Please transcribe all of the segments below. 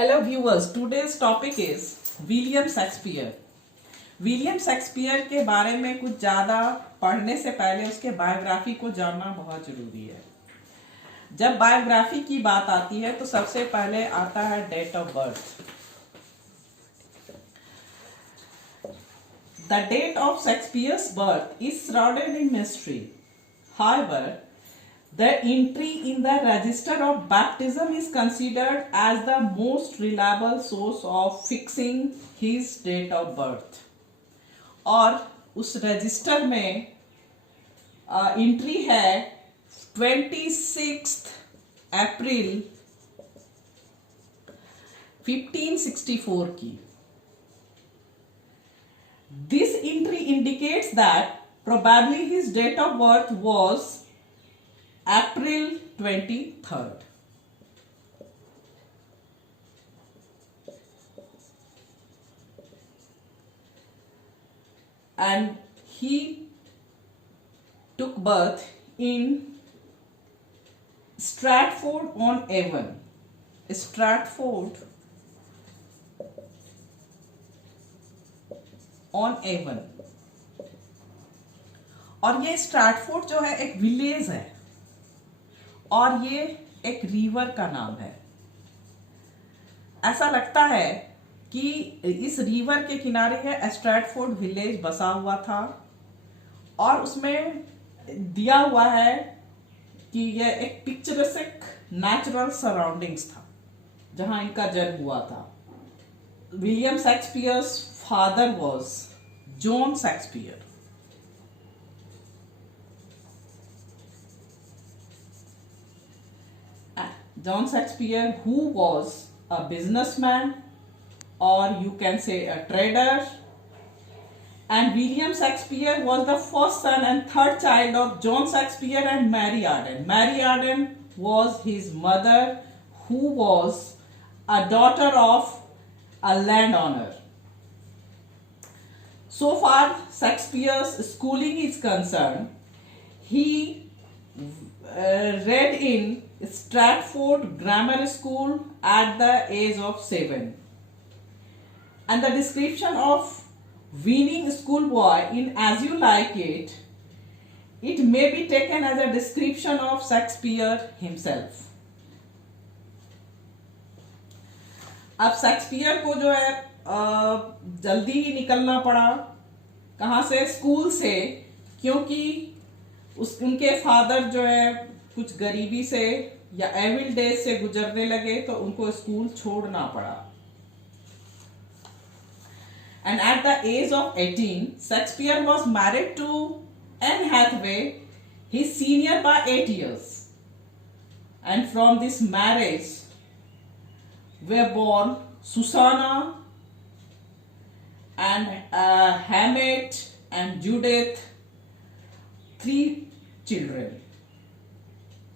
Hello viewers, today's topic is William Shakespeare. William Shakespeare के बारे में कुछ ज़्यादा पढ़ने से पहले उसके बायोग्राफी को जानना बहुत ज़रूरी है। जब बायोग्राफी की बात आती है तो सबसे पहले आता है date of birth. The date of Shakespeare's birth is shrouded in mystery. However, the entry in the register of baptism is considered as the most reliable source of fixing his date of birth. और उस register में entry है 26 अप्रैल 1564 की। This entry indicates that probably his date of birth was April 23rd. And he took birth in Stratford-on-Avon. Stratford-on-Avon. और ये Stratford जो है एक विलेज है और ये एक रिवर का नाम है। ऐसा लगता है कि इस रिवर के किनारे है स्ट्रैटफोर्ड विलेज बसा हुआ था और उसमें दिया हुआ है कि यह एक पिक्चरस्टिक नेचुरल सराउंडिंग्स था जहां इनका जन्म हुआ था। William Shakespeare's father was John Shakespeare. John Shakespeare, who was a businessman or you can say a trader, and William Shakespeare was the first son and third child of John Shakespeare and Mary Arden. Mary Arden was his mother, who was a daughter of a landowner. So far Shakespeare's schooling is concerned, he read in Stratford Grammar School at the age of 7. And the description of weaning schoolboy in As You Like It, it may be taken as a description of Shakespeare himself. अब Shakespeare को जो है जल्दी ही निकलना पड़ा। कहाँ से? School से, क्योंकि उनके फादर जो है कुछ गरीबी से या एविल डेज से गुजरने लगे तो उनको स्कूल छोड़ना पड़ा। And at the age of 18 Shakespeare was married to Anne Hathaway, his senior by 8 years. And from this marriage were born Susanna and Hamlet and Judith, 3 children.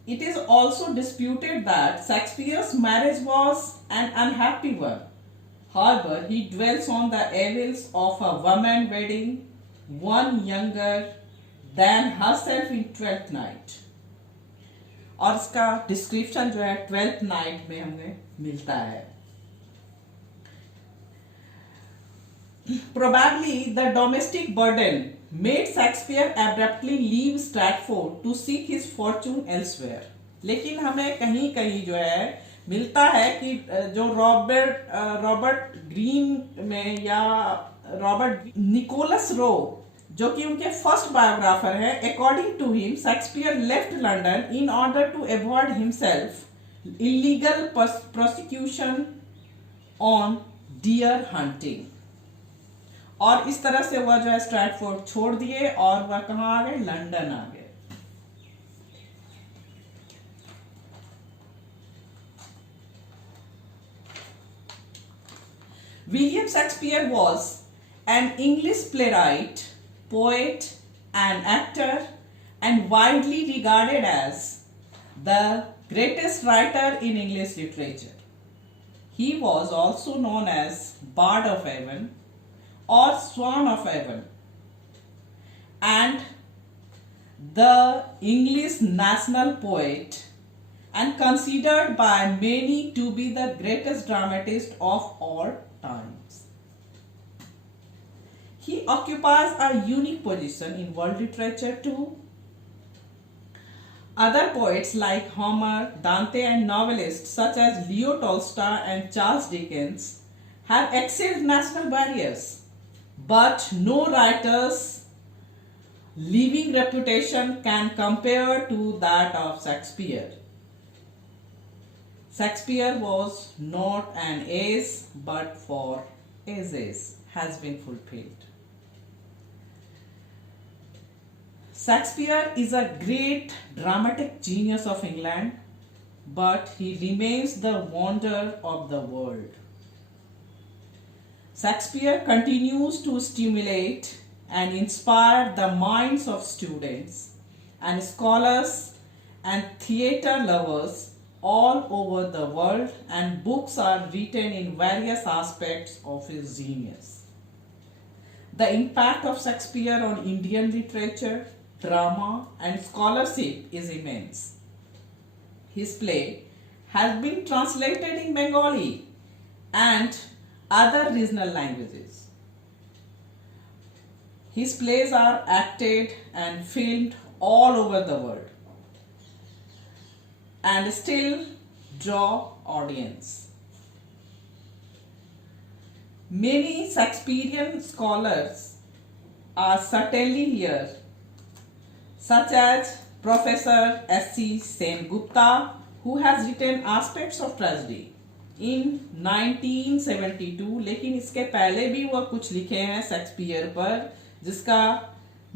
It is also disputed that Shakespeare's marriage was an unhappy one. However, he dwells on the evils of a woman wedding one younger than herself in Twelfth Night. और इसका description जो है 12th night में हमें मिलता है। Probably the domestic burden made Shakespeare abruptly leave Stratford to seek his fortune elsewhere. लेकिन हमें कहीं कहीं जो है मिलता है कि जो रॉबर्ट ग्रीन में या रॉबर्ट निकोलस रो जो कि उनके फर्स्ट बायोग्राफर है, according to him Shakespeare left London in order to avoid himself illegal prosecution on deer hunting. और इस तरह से वह जो है स्ट्रैटफोर्ड छोड़ दिए और वह कहाँ आ गए? लंदन आ गए। William Shakespeare was an English playwright, poet, and actor, and widely regarded as the greatest writer in English literature. He was also known as Bard of Avon or Swan of Avon, and the English national poet and considered by many to be the greatest dramatist of all times. He occupies a unique position in world literature too. Other poets like Homer, Dante, and novelists such as Leo Tolstoy and Charles Dickens have excelled national barriers, but no writer's living reputation can compare to that of Shakespeare. Shakespeare was not an age, but for ages has been fulfilled. Shakespeare is a great dramatic genius of England, but he remains the wonder of the world. Shakespeare continues to stimulate and inspire the minds of students and scholars and theatre lovers all over the world, and books are written in various aspects of his genius. The impact of Shakespeare on Indian literature, drama, and scholarship is immense. His play has been translated in Bengali and other regional languages. His plays are acted and filmed all over the world and still draw audience. Many Shakespearean scholars are certainly here, such as Professor S.C. Sengupta, who has written Aspects of Tragedy in 1972, लेकिन इसके पहले भी वह कुछ लिखे हैं Shakespeare पर, जिसका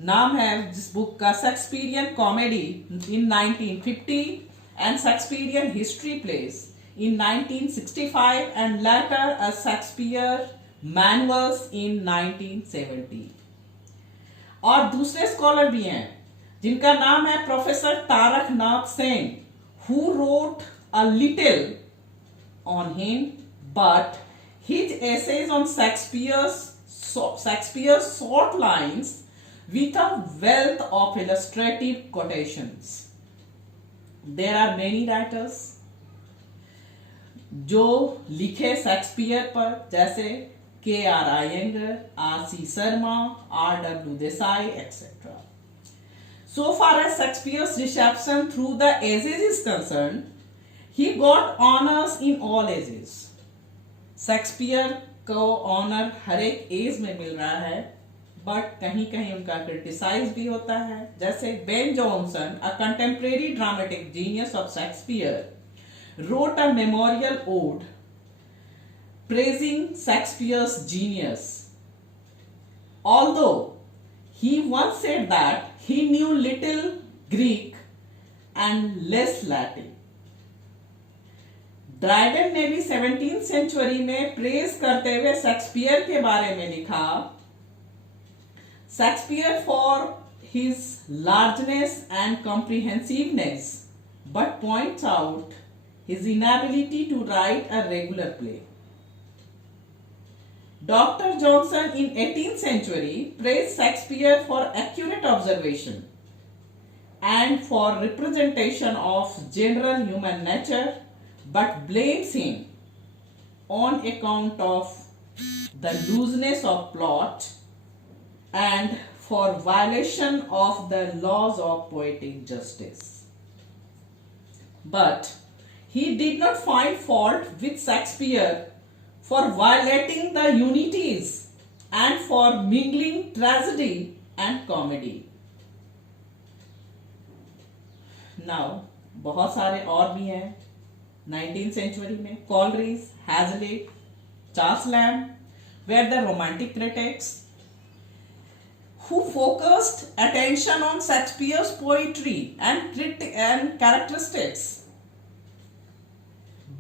नाम है जिस बुक का Shakespearean comedy in 1950 and Shakespearean history plays in 1965 and later a Shakespeare manuals in 1970. और दूसरे स्कॉलर भी हैं जिनका नाम है professor Tarak Nath Sen, who wrote a little on him, but his essays on Shakespeare's short lines with a wealth of illustrative quotations. There are many writers जो लिखे Shakespeare पर, जैसे K.R. Iyengar, R.C. Sharma, R.W. Desai, etc. So far as Shakespeare's reception through the ages is concerned, he got honors in all ages. Shakespeare को honour हर एक as में मिल रहा है, but कहीं कहीं उनका क्रिटिसाइज भी होता है. जैसे Ben Jonson, a contemporary dramatic genius of Shakespeare, wrote a memorial ode praising Shakespeare's genius. Although he once said that he knew little Greek and less Latin. Dryden ने भी 17th सेंचुरी में praise करते हुए Shakespeare के बारे में लिखा, Shakespeare for his largeness and comprehensiveness, but points out his inability to write a regular play. Dr. Johnson in 18th century praised Shakespeare for accurate observation and for representation of general human nature, but blames him on account of the looseness of plot and for violation of the laws of poetic justice. But he did not find fault with Shakespeare for violating the unities and for mingling tragedy and comedy. Now, बहुत सारे और भी हैं 19th century में. Coleridge, Hazlitt, Charles Lamb were the romantic critics who focused attention on Shakespeare's poetry and characteristics.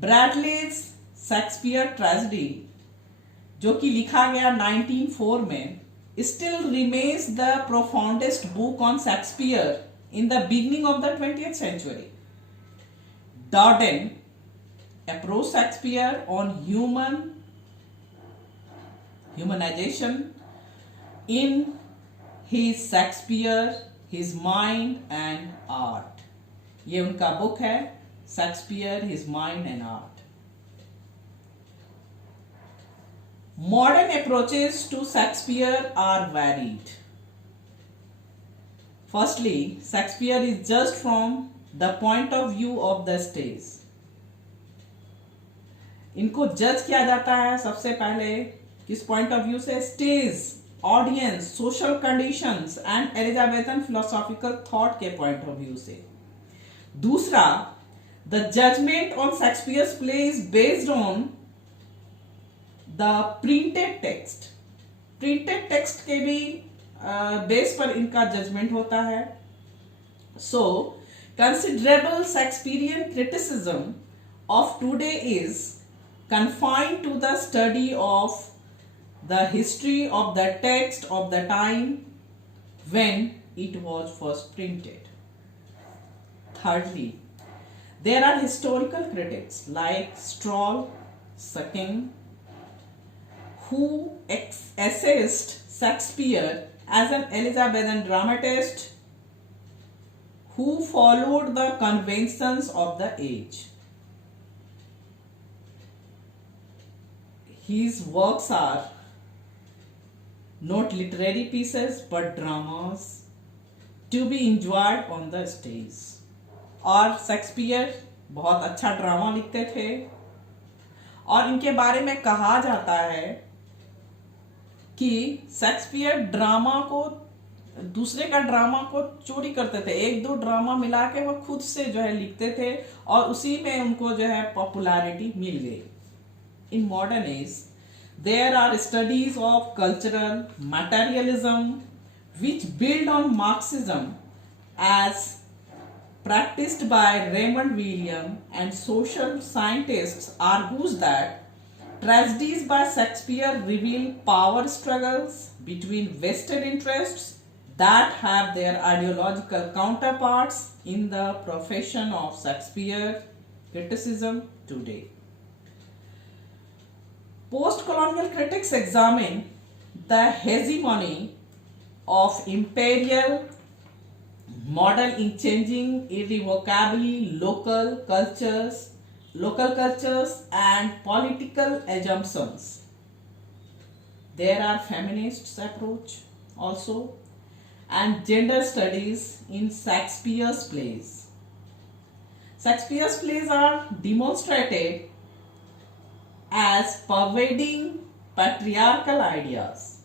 Bradley's Shakespeare tragedy, जो कि लिखा गया 1904 में, still remains the profoundest book on Shakespeare in the beginning of the 20th century. Dodden approached Shakespeare on humanization in his Shakespeare, his mind and art. ये उनका book है Shakespeare, his mind and art. Modern approaches to Shakespeare are varied. Firstly, Shakespeare is judged from the point of view of the stage. इनको जज किया जाता है सबसे पहले किस पॉइंट ऑफ व्यू से? Stage, audience, social conditions and Elizabethan philosophical thought के पॉइंट ऑफ व्यू से. दूसरा, the judgement on Shakespeare's play is based on the printed text. Printed text के भी बेस पर इनका जजमेंट होता है. So considerable Shakespearean criticism of today is confined to the study of the history of the text of the time when it was first printed. Thirdly, there are historical critics like Stroll, Sucking, who assessed Shakespeare as an Elizabethan dramatist who followed the conventions of the age. His works are not literary pieces but dramas to be enjoyed on the stage. और Shakespeare बहुत अच्छा drama लिखते थे और इनके बारे में कहा जाता है कि शेक्सपियर ड्रामा को, दूसरे का ड्रामा को चोरी करते थे. एक दो ड्रामा मिला के वो खुद से जो है लिखते थे और उसी में उनको जो है पॉपुलैरिटी मिल गई. In modern age, there are studies of cultural materialism which build on Marxism as practiced by Raymond William, and social scientists argues that tragedies by Shakespeare reveal power struggles between vested interests that have their ideological counterparts in the profession of Shakespeare criticism today. Post-colonial critics examine the hegemony of imperial model in changing irrevocably local cultures and political assumptions. There are feminists approach also and gender studies in Shakespeare's plays. Shakespeare's plays are demonstrated as pervading patriarchal ideas.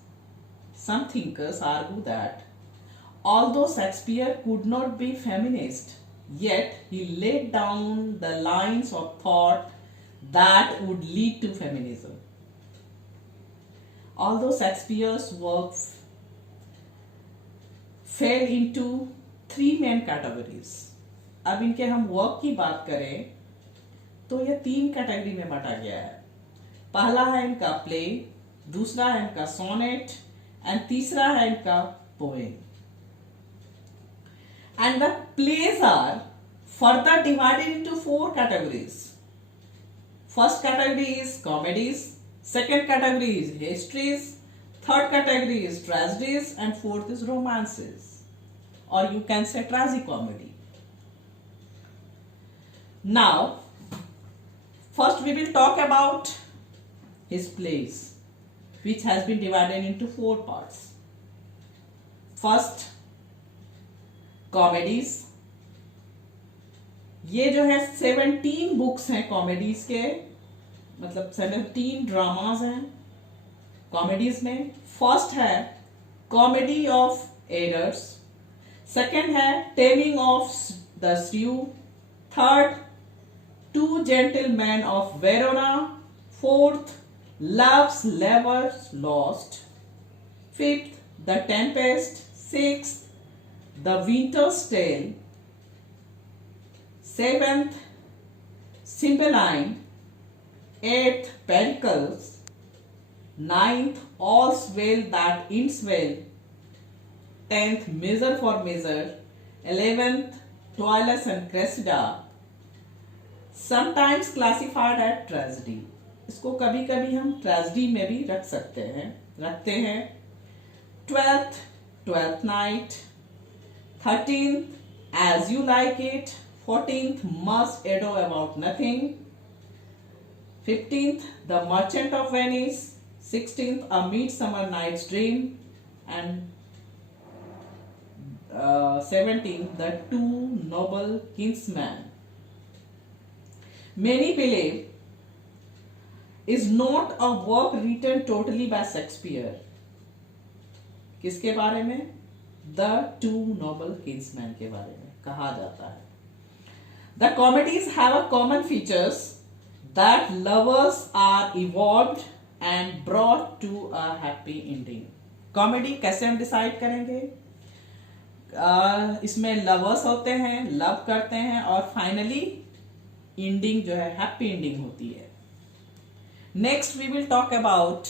Some thinkers argue that although Shakespeare could not be feminist, yet he laid down the lines of thought that would lead to feminism. Although Shakespeare's work fell into three main categories. अब इनके हम work की बात करें तो ये तीन category में बांटा गया है. पहला है इनका प्ले, दूसरा है इनका सोनेट एंड तीसरा है इनका poem. And the plays are further divided into four categories. First category is comedies, second category is histories, third category is tragedies and fourth is romances, और you can say tragicomedy. Now first we will talk about his plays, which has been divided into four parts. First, comedies. ये जो है 17 books हैं comedies के, मतलब 17 dramas हैं comedies में. First है कॉमेडी ऑफ एरर्स, सेकेंड है टेमिंग ऑफ द श्रू, third Two Gentlemen of Verona, fourth Love's Lovers Lost, fifth The Tempest, sixth The Winter's Tale, seventh Cymbeline, eighth Pericles, ninth All's Well That Ends Well, 10th Measure for Measure, 11th Troilus and Cressida, sometimes classified as tragedy. इसको कभी कभी हम tragedy में भी रखते हैं. 12th Twelfth Night, 13th As You Like It, 14th, Must Edo About Nothing. 15th, The Merchant of Venice. 16th, A Midsummer Night's Dream. And 17th, The Two Noble Kinsmen. Many believe is not a work written totally by Shakespeare. किसके बारे में? The Two Noble Kinsmen के बारे में कहा जाता है. The comedies have a common features that lovers are evolved and brought to a happy ending. Comedy कैसे हम डिसाइड करेंगे? इसमें लवर्स होते हैं, लव करते हैं और फाइनली एंडिंग जो है हैप्पी एंडिंग होती है. Next we will talk about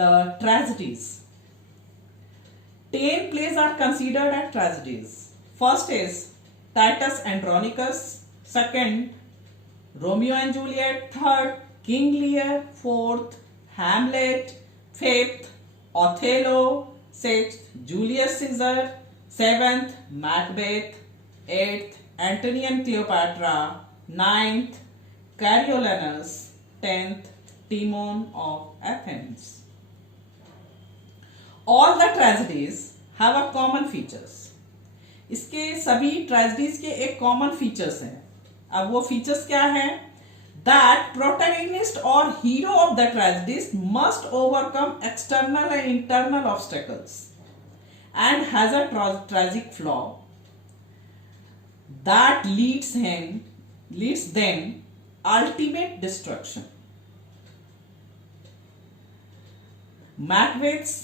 the tragedies. 10 plays are considered as tragedies. First is Titus Andronicus. Second, Romeo and Juliet. Third, King Lear. Fourth, Hamlet. Fifth, Othello. Sixth, Julius Caesar. Seventh, Macbeth. Eighth, Antony and Cleopatra. Ninth, Coriolanus. 10th, Timon of Athens. All the tragedies have a common features. इसके सभी tragedies के एक common features हैं. अब वो features क्या हैं? That protagonist or hero of the tragedies must overcome external and internal obstacles and has a tragic flaw that leads them ultimate destruction. Macbeth's,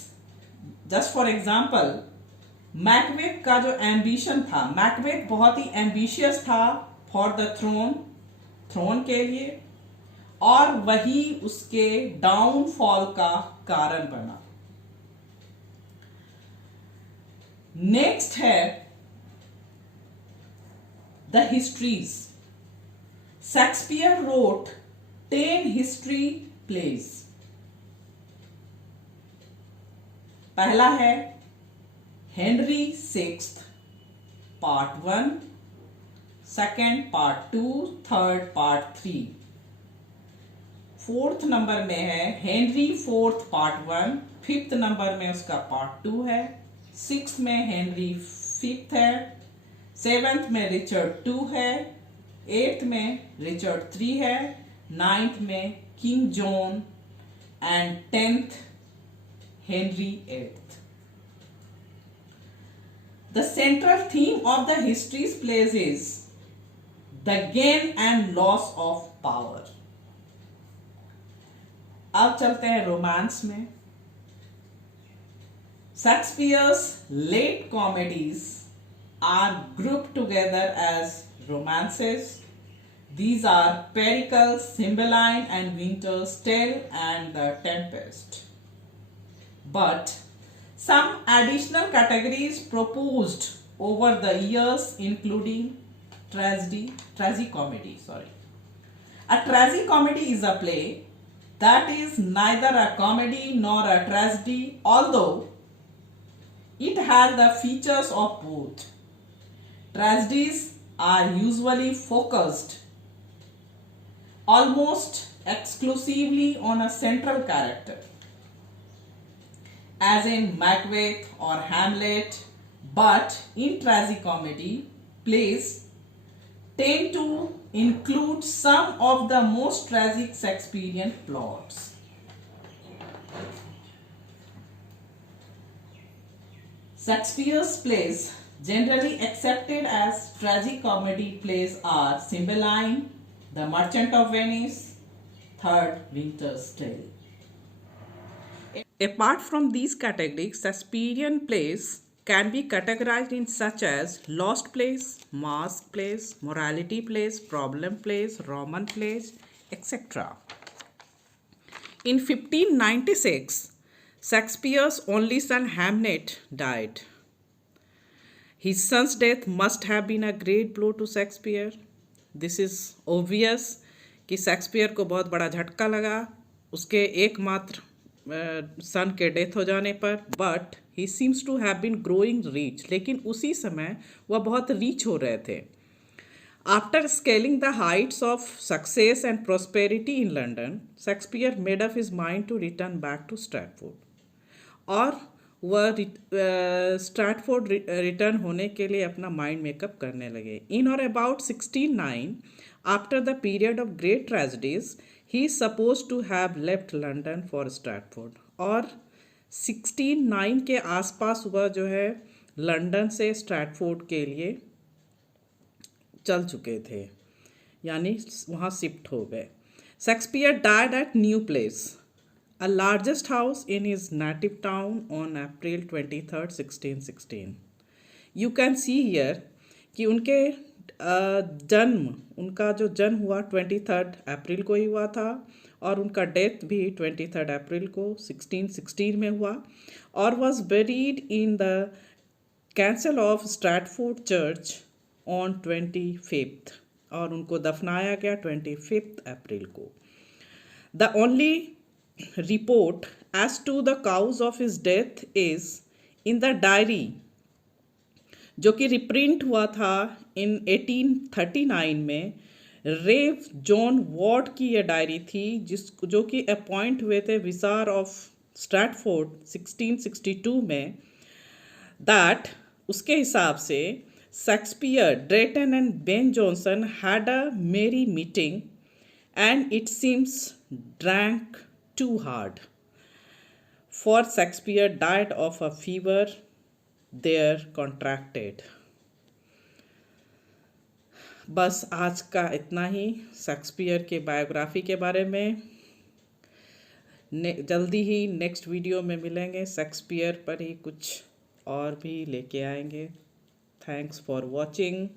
just for example, Macbeth का जो ambition था, Macbeth बहुत ही ambitious था for the throne के लिए, और वही उसके डाउनफॉल का कारण बना. नेक्स्ट है the histories. Shakespeare wrote 10 history plays. पहला है Henry sixth part 1, second part 2, third part 3. Fourth number में है Henry fourth part 1, fifth number में उसका पार्ट 2 है, सिक्स्थ में हेनरी फिफ्थ है, सेवेंथ में रिचर्ड 2 है, एट्थ में रिचर्ड 3 है, नाइन्थ में King John and 10th Henry VIII. The central theme of the history's plays is the gain and loss of power. अब चलते हैं रोमांस में. Shakespeare's late comedies are grouped together as romances. These are Pericles, Cymbeline and Winter's Tale and The Tempest. But some additional categories proposed over the years, including tragicomedy. A tragicomedy is a play that is neither a comedy nor a tragedy, although it has the features of both. Tragedies are usually focused almost exclusively on a central character, as in Macbeth or Hamlet, but in tragicomedy, plays tend to include some of the most tragic Shakespearean plots. Shakespeare's plays generally accepted as tragicomedy plays are Cymbeline, The Merchant of Venice, third Winter's Tale. Apart from these categories, Shakespearean plays can be categorized in such as lost plays, mask plays, morality plays, problem plays, Roman plays, etc. In 1596, Shakespeare's only son Hamlet died. His son's death must have been a great blow to Shakespeare. This is obvious कि Shakespeare को बहुत बड़ा झटका लगा. उसके एकमात्र सन के death हो जाने पर, but he seems to have been growing rich, लेकिन उसी समय वह बहुत रीच हो रहे थे। After scaling the heights of success and prosperity in London, Shakespeare made up his mind to return back to Stratford. और वह स्ट्रैटफोर्ड रिटर्न होने के लिए अपना माइंड मेकअप करने लगे। In or about 1609, after the period of great tragedies, he suppose to have left London for Stratford. और 1609 के आसपास वह जो है लंदन से स्ट्रैटफोर्ड के लिए चल चुके थे, यानी वहाँ शिफ्ट हो गए। Shakespeare died eight new place, a largest house in his native town, on April 23rd, 1616. You can see here कि उनका जो जन्म हुआ 23rd अप्रैल को ही हुआ था, और उनका डेथ भी 23rd अप्रैल को 1616 में हुआ, और was buried in the cancel of Stratford church on 25th, और उनको दफनाया गया 25th अप्रैल को। The only report as to the cause of his death is in the diary, जो कि रिप्रिंट हुआ था इन 1839 में। रेव जॉन वॉर्ड की यह डायरी थी, जो कि अपॉइंट हुए थे विजार ऑफ स्ट्रैटफोर्ड 1662 में। दैट उसके हिसाब से Shakespeare, Drayton and Ben Jonson had a merry meeting and it seems drank too hard, for Shakespeare died of a fever there contracted। बस आज का इतना ही शेक्सपियर के बायोग्राफी के बारे में। जल्दी ही नेक्स्ट वीडियो में मिलेंगे, शेक्सपियर पर ही कुछ और भी लेके आएंगे। Thanks for watching.